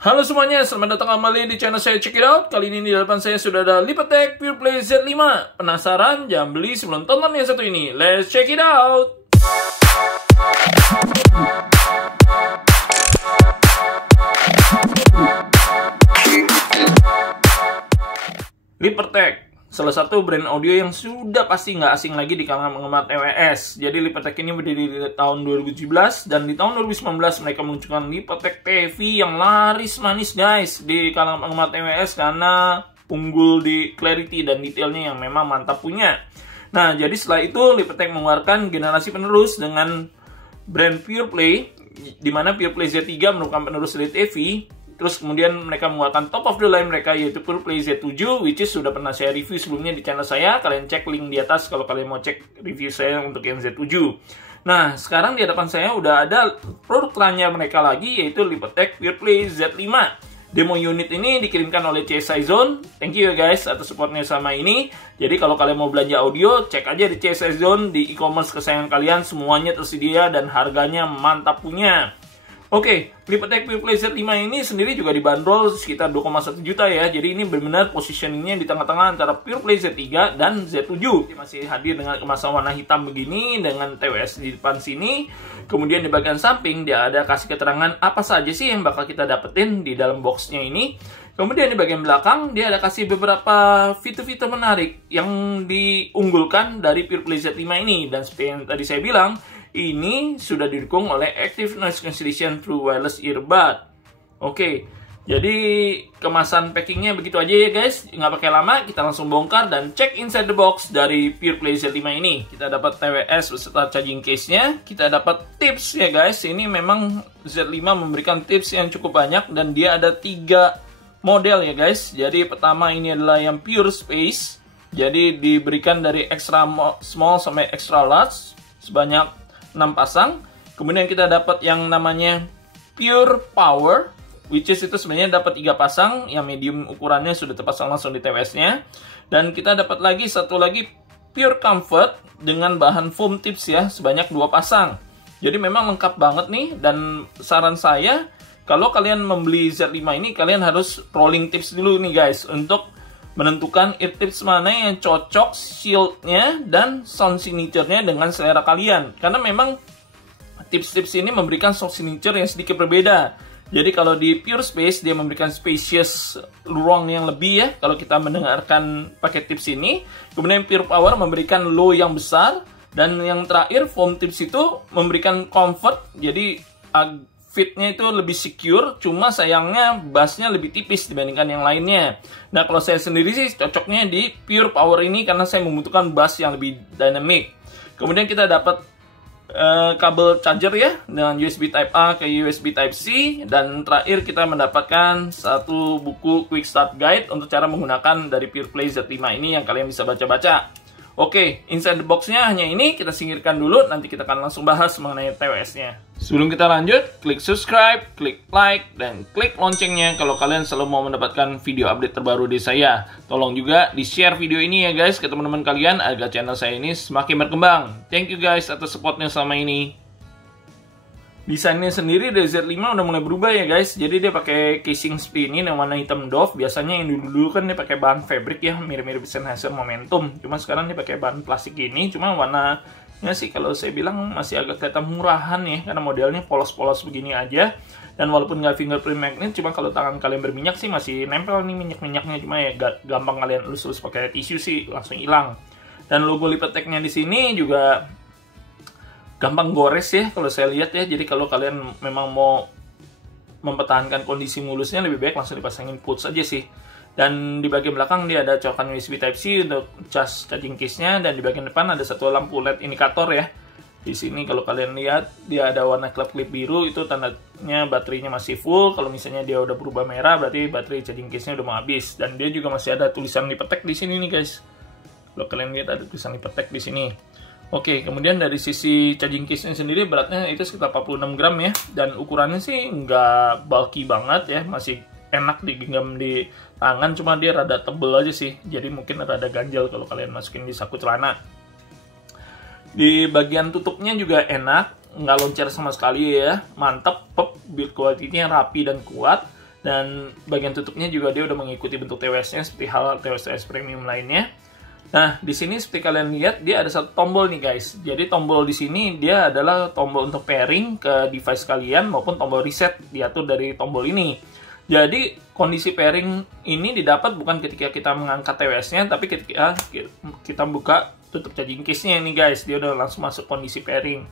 Halo semuanya, selamat datang kembali di channel saya Check It Out. Kali ini di depan saya sudah ada Lipetech PurePlay Z5. Penasaran? Jangan beli sebelum tonton yang satu ini. Let's check it out! Lipetech, salah satu brand audio yang sudah pasti nggak asing lagi di kalangan penggemar TWS. Jadi Lipetech ini berdiri di tahun 2017 dan di tahun 2019 mereka meluncurkan Lipetech TV yang laris manis guys di kalangan penggemar TWS karena unggul di clarity dan detailnya yang memang mantap punya. Nah, jadi setelah itu Lipetech mengeluarkan generasi penerus dengan brand PurePlay, di mana PurePlay Z3 merupakan penerus dari TV. Terus kemudian mereka mengeluarkan top of the line mereka yaitu PurePlay Z7, which is sudah pernah saya review sebelumnya di channel saya. Kalian cek link di atas kalau kalian mau cek review saya untuk yang Z7. Nah, sekarang di hadapan saya udah ada produk lainnya mereka lagi yaitu Lipetech PurePlay Z5. Demo unit ini dikirimkan oleh CSI Zone. Thank you ya guys atas supportnya sama ini. Jadi kalau kalian mau belanja audio, cek aja di CSI Zone, di e-commerce kesayangan kalian. Semuanya tersedia dan harganya mantap punya. Oke, Lipetech PurePlay Z5 ini sendiri juga dibanderol sekitar 2,1 juta ya. Jadi ini benar-benar positioningnya di tengah-tengah antara PurePlay Z3 dan Z7. Dia masih hadir dengan kemasan warna hitam begini dengan TWS di depan sini. Kemudian di bagian samping dia ada kasih keterangan apa saja sih yang bakal kita dapetin di dalam boxnya ini. Kemudian di bagian belakang dia ada kasih beberapa fitur-fitur menarik yang diunggulkan dari PurePlay Z5 ini. Dan seperti yang tadi saya bilang, ini sudah didukung oleh Active Noise Cancellation through Wireless Earbud. Oke, jadi kemasan packingnya begitu aja ya guys. Nggak pakai lama, kita langsung bongkar dan cek inside the box dari PurePlay Z5 ini. Kita dapat TWS beserta charging case-nya. Kita dapat tips ya guys. Ini memang Z5 memberikan tips yang cukup banyak dan dia ada 3 model ya guys. Jadi pertama ini adalah yang Pure Space. Jadi diberikan dari extra small sampai extra large sebanyak 6 pasang. Kemudian kita dapat yang namanya Pure Power, which is itu sebenarnya dapat 3 pasang, yang medium ukurannya sudah terpasang langsung di TWS-nya. Dan kita dapat lagi satu lagi Pure Comfort dengan bahan foam tips ya, sebanyak 2 pasang. Jadi memang lengkap banget nih, dan saran saya kalau kalian membeli Z5 ini kalian harus rolling tips dulu nih guys untuk menentukan ear tips mana yang cocok shieldnya dan sound signature-nya dengan selera kalian. Karena memang tips-tips ini memberikan sound signature yang sedikit berbeda. Jadi kalau di Pure Space dia memberikan spacious ruang yang lebih ya kalau kita mendengarkan pakai tips ini. Kemudian Pure Power memberikan low yang besar. Dan yang terakhir foam tips itu memberikan comfort. Jadi fitnya itu lebih secure, cuma sayangnya bassnya lebih tipis dibandingkan yang lainnya. Nah, kalau saya sendiri sih cocoknya di Pure Power ini karena saya membutuhkan bass yang lebih dynamic. Kemudian kita dapat kabel charger ya, dengan USB Type A ke USB Type C. Dan terakhir kita mendapatkan satu buku Quick Start Guide untuk cara menggunakan dari PurePlay Z5 ini yang kalian bisa baca-baca. Oke, inside the box-nya hanya ini, kita singkirkan dulu, nanti kita akan langsung bahas mengenai TWS-nya. Sebelum kita lanjut, klik subscribe, klik like, dan klik loncengnya kalau kalian selalu mau mendapatkan video update terbaru dari saya. Tolong juga di-share video ini ya guys ke teman-teman kalian agar channel saya ini semakin berkembang. Thank you guys atas supportnya selama ini. Desainnya sendiri dari Z5 udah mulai berubah ya guys. Jadi dia pakai casing spinin yang warna hitam doff. Biasanya yang dulu-dulu kan dia pakai bahan fabric ya, mirip-mirip Sennheiser Momentum. Cuma sekarang dia pakai bahan plastik ini. Cuma warnanya sih kalau saya bilang masih agak kelihatan murahan ya, karena modelnya polos-polos begini aja. Dan walaupun nggak fingerprint magnet, cuma kalau tangan kalian berminyak sih masih nempel nih minyak-minyaknya. Cuma ya gampang kalian elus-elus pakai tisu sih langsung hilang. Dan logo Lipetech-nya di sini juga gampang gores ya kalau saya lihat ya. Jadi kalau kalian memang mau mempertahankan kondisi mulusnya, lebih baik langsung dipasangin pouch aja sih. Dan di bagian belakang dia ada colokan USB Type C untuk cas charging case-nya. Dan di bagian depan ada satu lampu LED indikator ya. Di sini kalau kalian lihat dia ada warna klip-klip biru, itu tandanya baterainya masih full. Kalau misalnya dia udah berubah merah berarti baterai charging case-nya udah mau habis. Dan dia juga masih ada tulisan Lipetech di sini nih guys. Kalau kalian lihat ada tulisan Lipetech di sini. Oke, kemudian dari sisi charging case-nya sendiri beratnya itu sekitar 46 gram ya. Dan ukurannya sih nggak bulky banget ya, masih enak digenggam di tangan, cuma dia rada tebel aja sih. Jadi mungkin rada ganjal kalau kalian masukin di saku celana. Di bagian tutupnya juga enak, nggak loncer sama sekali ya. Mantap, build quality-nya rapi dan kuat. Dan bagian tutupnya juga dia udah mengikuti bentuk TWS-nya seperti hal TWS premium lainnya. Nah, di sini seperti kalian lihat dia ada satu tombol nih guys. Jadi tombol di sini dia adalah tombol untuk pairing ke device kalian maupun tombol reset diatur dari tombol ini. Jadi kondisi pairing ini didapat bukan ketika kita mengangkat TWS-nya, tapi ketika kita buka tutup charging case-nya nih guys, dia udah langsung masuk kondisi pairing.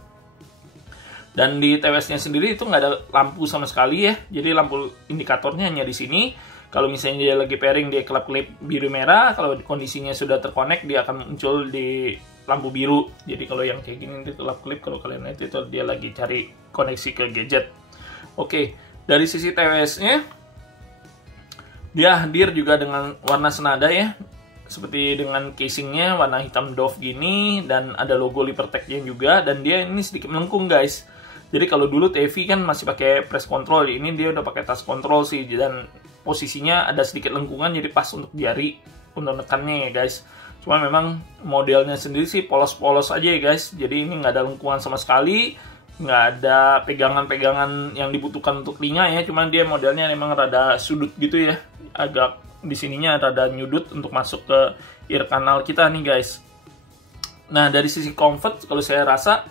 Dan di TWS-nya sendiri itu nggak ada lampu sama sekali ya, jadi lampu indikatornya hanya di sini. Kalau misalnya dia lagi pairing, dia kelap-kelip biru merah. Kalau kondisinya sudah terkonek, dia akan muncul di lampu biru. Jadi kalau yang kayak gini dia kelap-kelip, kalau kalian lihat itu dia lagi cari koneksi ke gadget. Oke, dari sisi TWS-nya dia hadir juga dengan warna senada ya, seperti dengan casingnya warna hitam doff gini, dan ada logo Libertech-nya juga, dan dia ini sedikit melengkung guys. Jadi kalau dulu TV kan masih pakai press control, ini dia udah pakai touch control sih, dan posisinya ada sedikit lengkungan jadi pas untuk jari untuk nekannya ya guys. Cuma memang modelnya sendiri sih polos-polos aja ya guys, jadi ini nggak ada lengkungan sama sekali, nggak ada pegangan-pegangan yang dibutuhkan untuk telinga ya, cuman dia modelnya memang rada sudut gitu ya, agak di sininya rada nyudut untuk masuk ke ear kanal kita nih guys. Nah dari sisi comfort kalau saya rasa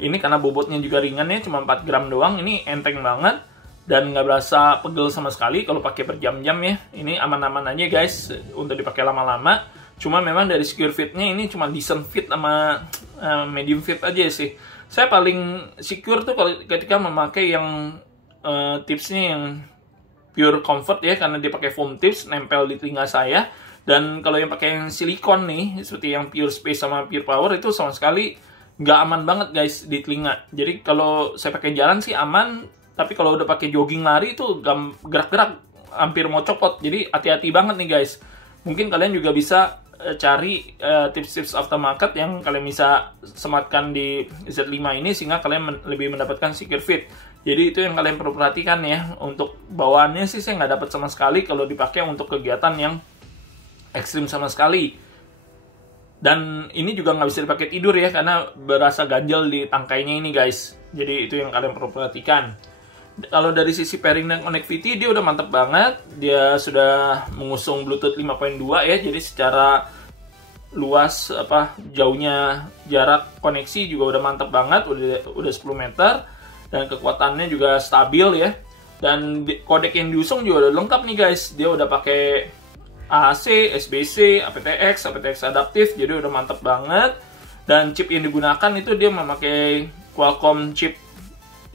ini karena bobotnya juga ringan ya, cuma 4 gram doang, ini enteng banget dan nggak berasa pegel sama sekali kalau pakai berjam-jam ya. Ini aman-aman aja guys untuk dipakai lama-lama. Cuma memang dari secure fit-nya ini cuma decent fit sama medium fit aja sih. Saya paling secure tuh kalau ketika memakai yang tipsnya yang pure comfort ya, karena dia pakai foam tips nempel di telinga saya. Dan kalau yang pakai yang silikon nih, seperti yang pure space sama pure power itu sama sekali nggak aman banget guys di telinga. Jadi kalau saya pakai jalan sih aman, tapi kalau udah pakai jogging lari itu gerak-gerak hampir mau copot. Jadi hati-hati banget nih guys. Mungkin kalian juga bisa cari tips-tips aftermarket yang kalian bisa sematkan di Z5 ini sehingga kalian lebih mendapatkan secure fit. Jadi itu yang kalian perlu perhatikan ya. Untuk bawaannya sih saya nggak dapat sama sekali kalau dipakai untuk kegiatan yang ekstrim sama sekali. Dan ini juga nggak bisa dipakai tidur ya, karena berasa ganjel di tangkainya ini guys. Jadi itu yang kalian perlu perhatikan. Kalau dari sisi pairing dan connectivity dia udah mantap banget. Dia sudah mengusung Bluetooth 5.2 ya. Jadi secara luas jauhnya jarak koneksi juga udah mantap banget, udah 10 meter dan kekuatannya juga stabil ya. Dan kodek yang diusung juga udah lengkap nih guys. Dia udah pakai AAC, SBC, aptX adaptif, jadi udah mantap banget. Dan chip yang digunakan itu dia memakai Qualcomm chip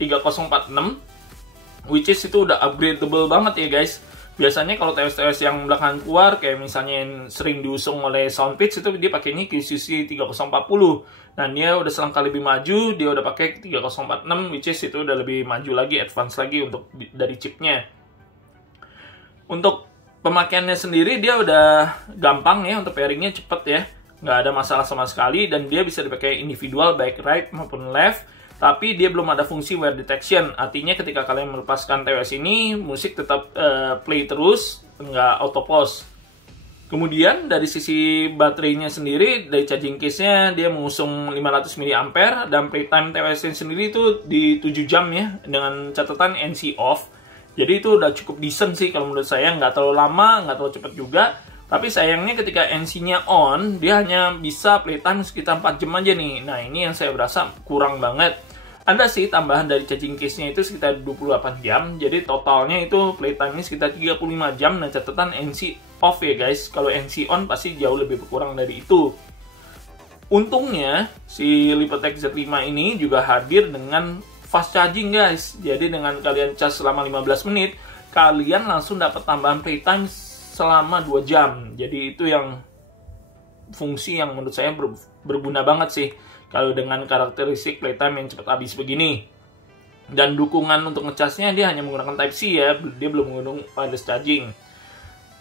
3046, which is itu udah upgradable banget ya guys. Biasanya kalau TWS yang belakangan keluar, kayak misalnya yang sering diusung oleh Soundpeach, itu dia pakainya QCC 3040. Nah dia udah selangkah lebih maju, dia udah pakai 3046, which is itu udah lebih maju lagi, advance lagi untuk dari chipnya. Untuk pemakaiannya sendiri dia udah gampang ya, untuk pairingnya cepet ya, nggak ada masalah sama sekali, dan dia bisa dipakai individual baik right maupun left. Tapi dia belum ada fungsi wear detection, artinya ketika kalian melepaskan TWS ini musik tetap play terus, nggak auto pause. Kemudian dari sisi baterainya sendiri, dari charging case-nya dia mengusung 500 mAh dan playtime TWS-nya sendiri itu di 7 jam ya, dengan catatan NC off. Jadi itu udah cukup decent sih kalau menurut saya, nggak terlalu lama, nggak terlalu cepat juga. Tapi sayangnya ketika NC-nya on, dia hanya bisa playtime sekitar 4 jam aja nih. Nah ini yang saya berasa kurang banget. Ada sih tambahan dari charging case-nya itu sekitar 28 jam. Jadi totalnya itu playtime-nya sekitar 35 jam dan catatan NC off ya guys. Kalau NC on pasti jauh lebih berkurang dari itu. Untungnya si Libertech Z5 ini juga hadir dengan fast charging guys. Jadi dengan kalian charge selama 15 menit, kalian langsung dapat tambahan playtime selama 2 jam. Jadi itu yang fungsi yang menurut saya berguna banget sih kalau dengan karakteristik playtime yang cepat habis begini. Dan dukungan untuk ngecasnya dia hanya menggunakan Type-C ya, dia belum menggunakan wireless charging.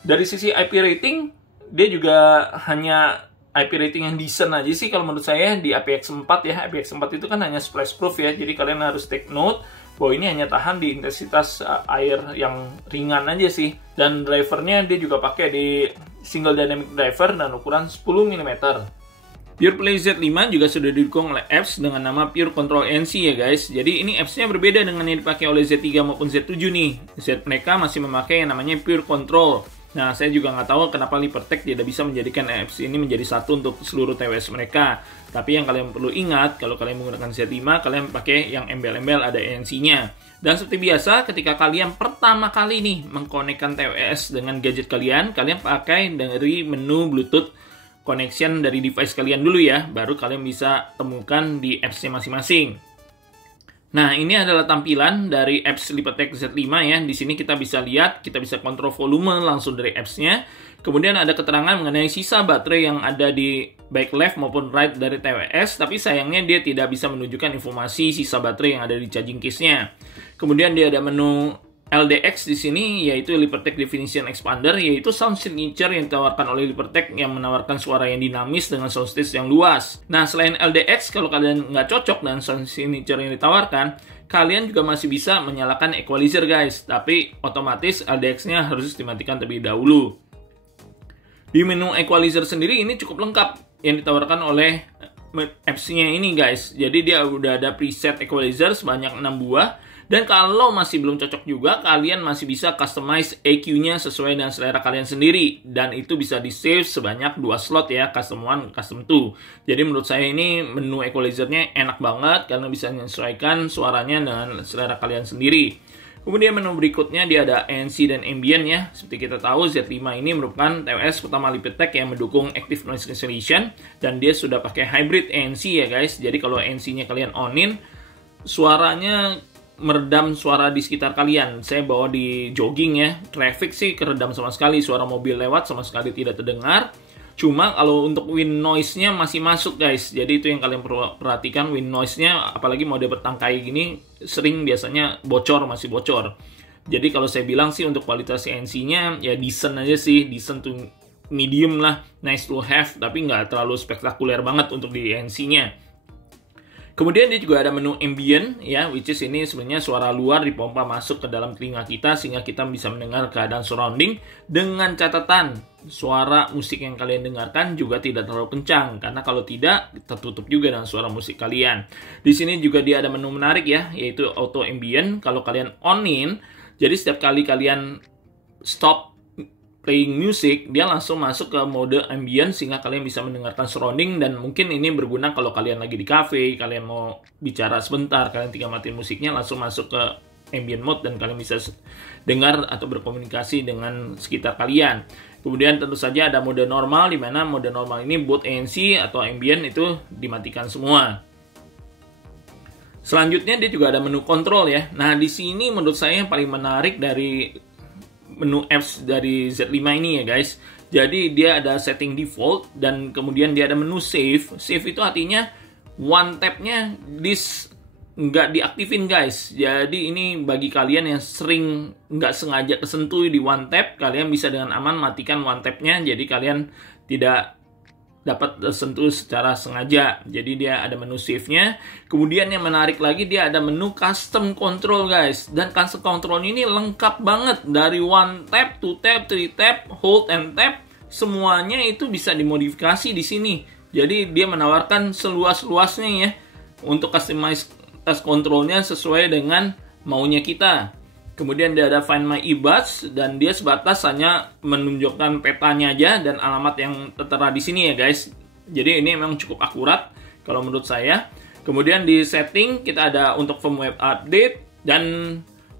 Dari sisi IP rating, dia juga hanya IP rating yang decent aja sih kalau menurut saya di IPX4 ya. IPX4 itu kan hanya splash proof ya, jadi kalian harus take note bahwa ini hanya tahan di intensitas air yang ringan aja sih. Dan drivernya dia juga pakai di single dynamic driver dan ukuran 10 mm. PurePlay Z5 juga sudah didukung oleh apps dengan nama Pure Control ANC ya guys. Jadi ini appsnya berbeda dengan yang dipakai oleh Z3 maupun Z7 nih. Mereka masih memakai yang namanya Pure Control. Nah, saya juga nggak tahu kenapa Libertech tidak bisa menjadikan apps ini menjadi satu untuk seluruh TWS mereka. Tapi yang kalian perlu ingat, kalau kalian menggunakan Z5, kalian pakai yang embel-embel ada ANC-nya. Dan seperti biasa, ketika kalian pertama kali nih mengkonekkan TWS dengan gadget kalian pakai dari menu Bluetooth connection dari device kalian dulu ya, baru kalian bisa temukan di apps-nya masing-masing. Nah, ini adalah tampilan dari apps Libertech Z5 ya. Di sini kita bisa lihat, kita bisa kontrol volume langsung dari apps-nya. Kemudian ada keterangan mengenai sisa baterai yang ada di baik left maupun right dari TWS, tapi sayangnya dia tidak bisa menunjukkan informasi sisa baterai yang ada di charging case-nya. Kemudian dia ada menu LDX di sini, yaitu Libertech Definition Expander, yaitu sound signature yang ditawarkan oleh Libertech yang menawarkan suara yang dinamis dengan soundstage yang luas. Nah, selain LDX, kalau kalian nggak cocok dengan sound signature yang ditawarkan, kalian juga masih bisa menyalakan equalizer guys, tapi otomatis LDX-nya harus dimatikan terlebih dahulu. Di menu equalizer sendiri ini cukup lengkap yang ditawarkan oleh apps-nya ini guys. Jadi dia udah ada preset equalizer sebanyak 6 buah. Dan kalau masih belum cocok juga, kalian masih bisa customize EQ-nya sesuai dengan selera kalian sendiri. Dan itu bisa di-save sebanyak 2 slot ya, custom 1, custom 2. Jadi menurut saya ini menu equalizer-nya enak banget, karena bisa menyesuaikan suaranya dengan selera kalian sendiri. Kemudian menu berikutnya dia ada ANC dan Ambient ya. Seperti kita tahu, Z5 ini merupakan TWS pertama Libertech yang mendukung Active Noise Cancellation. Dan dia sudah pakai hybrid ANC ya guys. Jadi kalau ANC-nya kalian on-in, suaranya meredam suara di sekitar kalian. Saya bawa di jogging ya, traffic sih keredam sama sekali, suara mobil lewat sama sekali tidak terdengar. Cuma kalau untuk wind noise-nya masih masuk guys. Jadi itu yang kalian perlu perhatikan, wind noise-nya apalagi mode bertangkai gini sering biasanya masih bocor. Jadi kalau saya bilang sih untuk kualitas ANC-nya ya decent aja sih, decent to medium lah, nice to have, tapi nggak terlalu spektakuler banget untuk di ANC-nya. Kemudian dia juga ada menu ambient ya, which is ini sebenarnya suara luar dipompa masuk ke dalam telinga kita sehingga kita bisa mendengar keadaan surrounding, dengan catatan suara musik yang kalian dengarkan juga tidak terlalu kencang, karena kalau tidak tertutup juga dengan suara musik kalian. Di sini juga dia ada menu menarik ya, yaitu auto ambient. Kalau kalian on-in, jadi setiap kali kalian stop playing music, dia langsung masuk ke mode ambient sehingga kalian bisa mendengarkan surrounding. Dan mungkin ini berguna kalau kalian lagi di cafe, kalian mau bicara sebentar, kalian tinggal matiin musiknya, langsung masuk ke ambient mode dan kalian bisa dengar atau berkomunikasi dengan sekitar kalian. Kemudian tentu saja ada mode normal, di mana mode normal ini both ANC atau ambient itu dimatikan semua. Selanjutnya dia juga ada menu kontrol ya. Nah, di sini menurut saya yang paling menarik dari menu apps dari Z5 ini ya guys. Jadi dia ada setting default dan kemudian dia ada menu save. Save itu artinya one tap-nya nggak diaktifin guys. Jadi ini bagi kalian yang sering nggak sengaja kesentuh di one tap, kalian bisa dengan aman matikan one tap-nya. Jadi kalian tidak dapat sentuh secara sengaja. Jadi dia ada menu save-nya. Kemudian yang menarik lagi, dia ada menu custom control guys. Dan custom control ini lengkap banget. Dari one tap, two tap, three tap, hold and tap, semuanya itu bisa dimodifikasi di sini. Jadi dia menawarkan seluas-luasnya ya untuk customize task controlnya sesuai dengan maunya kita. Kemudian dia ada Find My earbuds dan dia sebatas hanya menunjukkan petanya aja dan alamat yang tertera di sini ya guys. Jadi ini memang cukup akurat kalau menurut saya. Kemudian di setting kita ada untuk firmware update, dan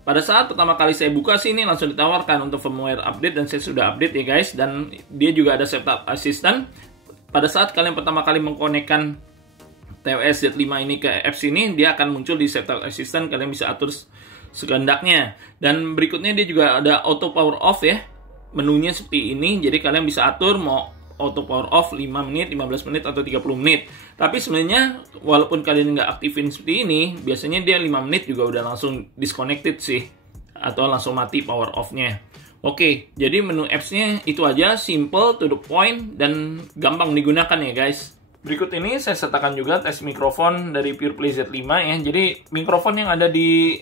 pada saat pertama kali saya buka sini langsung ditawarkan untuk firmware update dan saya sudah update ya guys. Dan dia juga ada setup assistant. Pada saat kalian pertama kali mengkonekkan TWS Z5 ini ke apps ini, dia akan muncul di setup assistant, kalian bisa atur sekehendaknya. Dan berikutnya dia juga ada auto power off ya, menunya seperti ini. Jadi kalian bisa atur mau auto power off 5 menit, 15 menit, atau 30 menit. Tapi sebenarnya walaupun kalian nggak aktifin seperti ini, biasanya dia 5 menit juga udah langsung disconnected sih, atau langsung mati power off-nya. Oke, jadi menu apps-nya itu aja, simple, to the point, dan gampang digunakan ya guys. Berikut ini saya sertakan juga tes mikrofon dari PurePlay Z5 ya. Jadi mikrofon yang ada di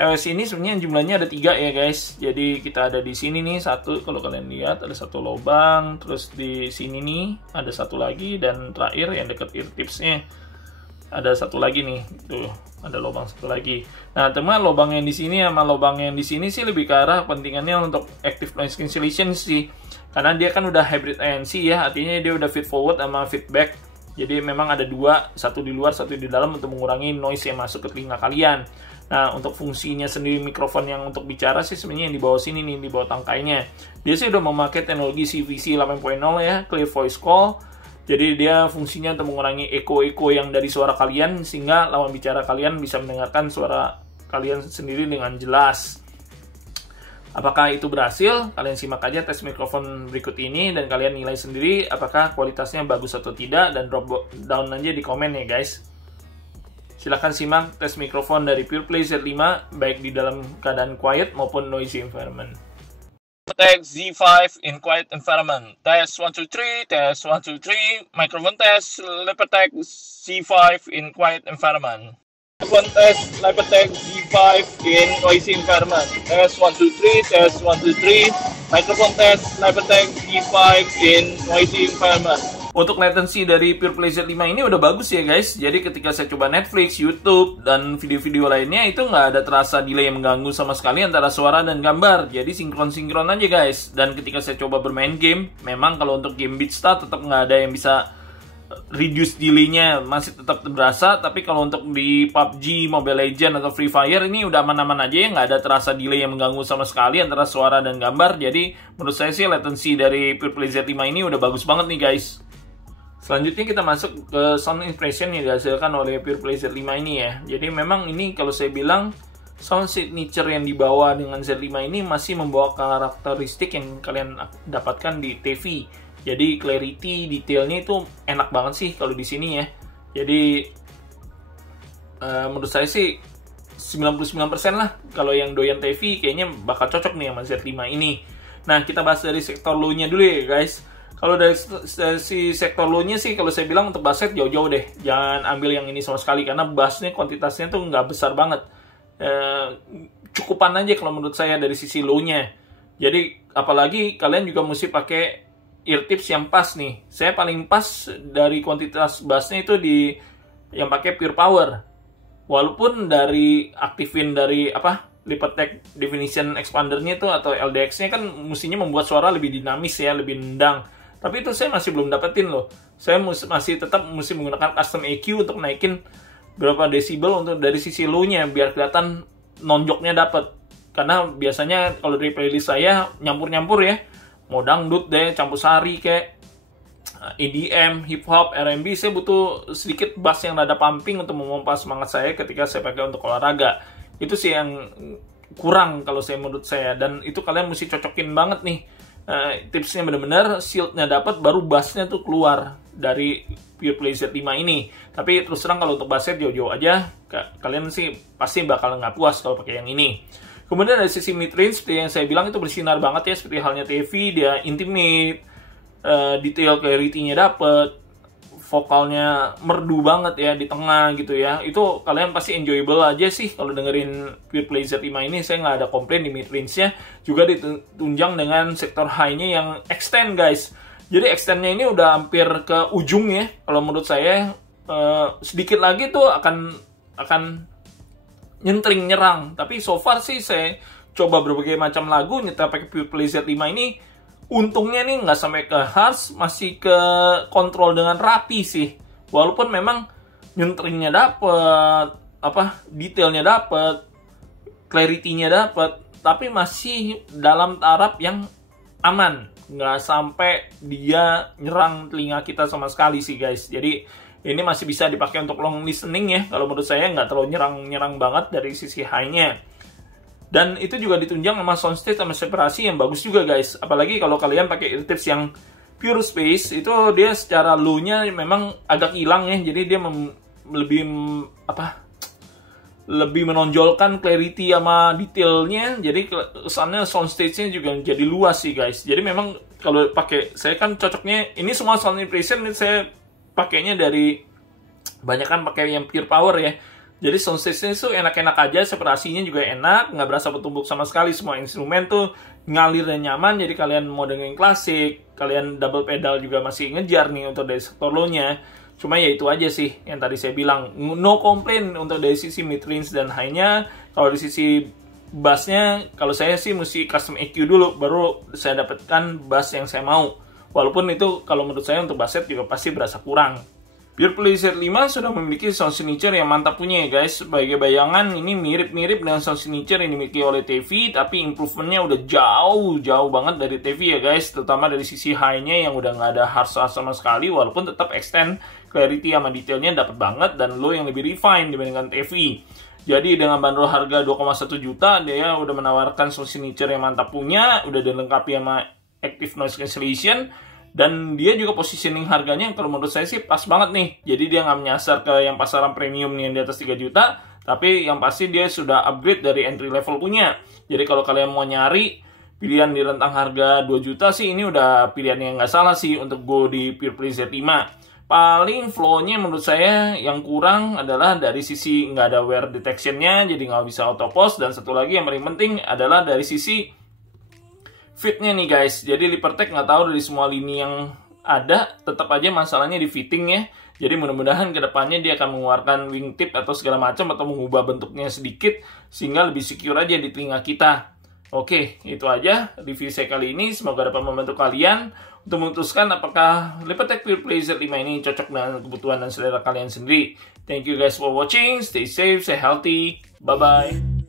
TWS ini sebenarnya jumlahnya ada 3 ya guys. Jadi kita ada di sini nih satu, kalau kalian lihat ada satu lubang, terus di sini nih ada satu lagi, dan terakhir yang dekat ear tipsnya ada satu lagi nih, tuh ada lubang satu lagi. Nah teman, lubang yang di sini sama lubang yang di sini sih lebih ke arah pentingannya untuk active noise cancellation sih, karena dia kan udah hybrid ANC ya, artinya dia udah feed forward sama feedback. Jadi memang ada dua, satu di luar, satu di dalam untuk mengurangi noise yang masuk ke telinga kalian. Nah, untuk fungsinya sendiri mikrofon yang untuk bicara sih sebenarnya yang di bawah sini nih, di bawah tangkainya. Dia sih udah memakai teknologi CVC 8.0 ya, Clear Voice Call. Jadi dia fungsinya untuk mengurangi eko-eko yang dari suara kalian, sehingga lawan bicara kalian bisa mendengarkan suara kalian sendiri dengan jelas. Apakah itu berhasil? Kalian simak aja tes mikrofon berikut ini dan kalian nilai sendiri apakah kualitasnya bagus atau tidak, dan drop down aja di komen ya guys. Silahkan simak tes mikrofon dari PurePlay Z5 baik di dalam keadaan quiet maupun noisy environment. Lepetech Z5 in quiet environment. Test 1 2 3, test 1 2 3, microphone test Lepetech Z5 in quiet environment. Microphone test Lepetech Z5 in noisy environment. Test 1 2 3, test 1 2 3, microphone test Lepetech Z5 in noisy environment. Untuk latency dari PurePlay Z5 ini udah bagus ya guys. Jadi ketika saya coba Netflix, YouTube, dan video-video lainnya itu nggak ada terasa delay yang mengganggu sama sekali antara suara dan gambar. Jadi sinkron-sinkron aja guys. Dan ketika saya coba bermain game, memang kalau untuk game Beatstar tetap nggak ada yang bisa reduce delay-nya, masih tetap berasa. Tapi kalau untuk di PUBG, Mobile Legends, atau Free Fire ini udah aman-aman aja ya, nggak ada terasa delay yang mengganggu sama sekali antara suara dan gambar. Jadi menurut saya sih latency dari PurePlay Z5 ini udah bagus banget nih guys. Selanjutnya kita masuk ke sound impression yang dihasilkan oleh PurePlay Z5 ini ya. Jadi memang ini kalau saya bilang sound signature yang dibawa dengan Z5 ini masih membawa karakteristik yang kalian dapatkan di TV. Jadi clarity, detailnya itu enak banget sih kalau di sini ya. Jadi menurut saya sih 99% lah kalau yang doyan TV kayaknya bakal cocok nih sama Z5 ini. Nah kita bahas dari sektor low-nya dulu ya guys. Kalau dari si sektor low-nya sih, kalau saya bilang untuk bass set jauh-jauh deh. Jangan ambil yang ini sama sekali, karena bassnya kuantitasnya tuh nggak besar banget. Cukupan aja kalau menurut saya dari sisi low-nya. Jadi, apalagi kalian juga mesti pakai ear tips yang pas nih. Saya paling pas dari kuantitas bassnya itu di yang pakai Pure Power. Walaupun dari aktifin dari Lepetech Definition Expandernya itu atau LDX-nya kan mestinya membuat suara lebih dinamis ya, lebih nendang. Tapi itu saya masih belum dapetin loh. Saya masih tetap mesti menggunakan custom EQ untuk naikin berapa desibel untuk dari sisi low-nya biar kelihatan nonjoknya dapet. Karena biasanya kalau dari playlist saya nyampur-nyampur ya. Mau dangdut deh, campur sari kayak EDM, hip hop, R&B, saya butuh sedikit bass yang rada pumping untuk memompa semangat saya ketika saya pakai untuk olahraga. Itu sih yang kurang kalau saya menurut saya, dan itu kalian mesti cocokin banget nih. Tipsnya bener-bener shieldnya dapat, baru bassnya tuh keluar dari PurePlay Z5 ini. Tapi terus terang kalau untuk bassnya jauh-jauh aja, kalian sih pasti bakal nggak puas kalau pakai yang ini. Kemudian dari sisi mid-range, seperti yang saya bilang itu bersinar banget ya, seperti halnya TV, dia intimate, detail clarity-nya dapet, vokalnya merdu banget ya di tengah gitu ya. Itu kalian pasti enjoyable aja sih kalau dengerin PurePlay Z5 ini. Saya nggak ada komplain di mid-range-nya. Juga ditunjang dengan sektor high-nya yang extend guys. Jadi extend-nya ini udah hampir ke ujung ya. Kalau menurut saya sedikit lagi tuh akan nyentring nyerang. Tapi so far sih saya coba berbagai macam lagu nyetel pakai PurePlay Z5 ini. Untungnya nih nggak sampai ke harsh, masih ke kontrol dengan rapi sih. Walaupun memang nyentringnya dapet, detailnya dapet, clarity-nya dapet, tapi masih dalam taraf yang aman. Nggak sampai dia nyerang telinga kita sama sekali sih guys. Jadi ini masih bisa dipakai untuk long listening ya. Kalau menurut saya nggak terlalu nyerang banget dari sisi high-nya. Dan itu juga ditunjang sama soundstage sama separasi yang bagus juga guys. Apalagi kalau kalian pakai ear tips yang Pure Space, itu dia secara low-nya memang agak hilang ya. Jadi dia lebih menonjolkan clarity sama detailnya. Jadi kesannya soundstage-nya juga jadi luas sih guys. Jadi memang kalau pakai, saya kan cocoknya ini semua sound impression saya pakainya dari banyak kan pakai yang Pure Power ya. Jadi soundstage-nya tuh enak-enak aja, separasinya juga enak, nggak berasa bertumbuk sama sekali. Semua instrumen tuh ngalir dan nyaman, jadi kalian mau dengerin klasik, kalian double pedal juga masih ngejar nih untuk dari sektor low-nya. Cuma ya itu aja sih yang tadi saya bilang, no complaint untuk dari sisi mid-range dan high-nya. Kalau di sisi bassnya, kalau saya sih mesti custom EQ dulu, baru saya dapatkan bass yang saya mau. Walaupun itu kalau menurut saya untuk bass set juga pasti berasa kurang. Pure Play Z5 sudah memiliki sound signature yang mantap punya ya guys. Sebagai bayangan ini mirip-mirip dengan sound signature yang dimiliki oleh TV, tapi improvementnya udah jauh banget dari TV ya guys. Terutama dari sisi high-nya yang udah nggak ada harsh sama sekali, walaupun tetap extend clarity sama detailnya dapat banget, dan low yang lebih refine dibandingkan TV. Jadi dengan bandrol harga 2,1 juta, dia udah menawarkan sound signature yang mantap punya, udah dilengkapi sama active noise cancellation. Dan dia juga positioning harganya yang kalau menurut saya sih pas banget nih. Jadi dia nggak menyasar ke yang pasaran premium nih yang di atas 3 juta. Tapi yang pasti dia sudah upgrade dari entry level punya. Jadi kalau kalian mau nyari pilihan di rentang harga 2 juta sih, ini udah pilihan yang nggak salah sih untuk go di Pure Play Z5. Paling flow-nya menurut saya yang kurang adalah dari sisi nggak ada wear detection-nya, jadi nggak bisa auto pause. Dan satu lagi yang paling penting adalah dari sisi fitnya nih guys. Jadi Lipertech nggak tahu dari semua lini yang ada, tetap aja masalahnya di fittingnya. Jadi mudah-mudahan kedepannya dia akan mengeluarkan wingtip atau segala macam, atau mengubah bentuknya sedikit sehingga lebih secure aja di telinga kita. Oke, itu aja review saya kali ini. Semoga dapat membantu kalian untuk memutuskan apakah Lipertech Pure Play Z5 ini cocok dengan kebutuhan dan selera kalian sendiri. Thank you guys for watching. Stay safe, stay healthy. Bye-bye.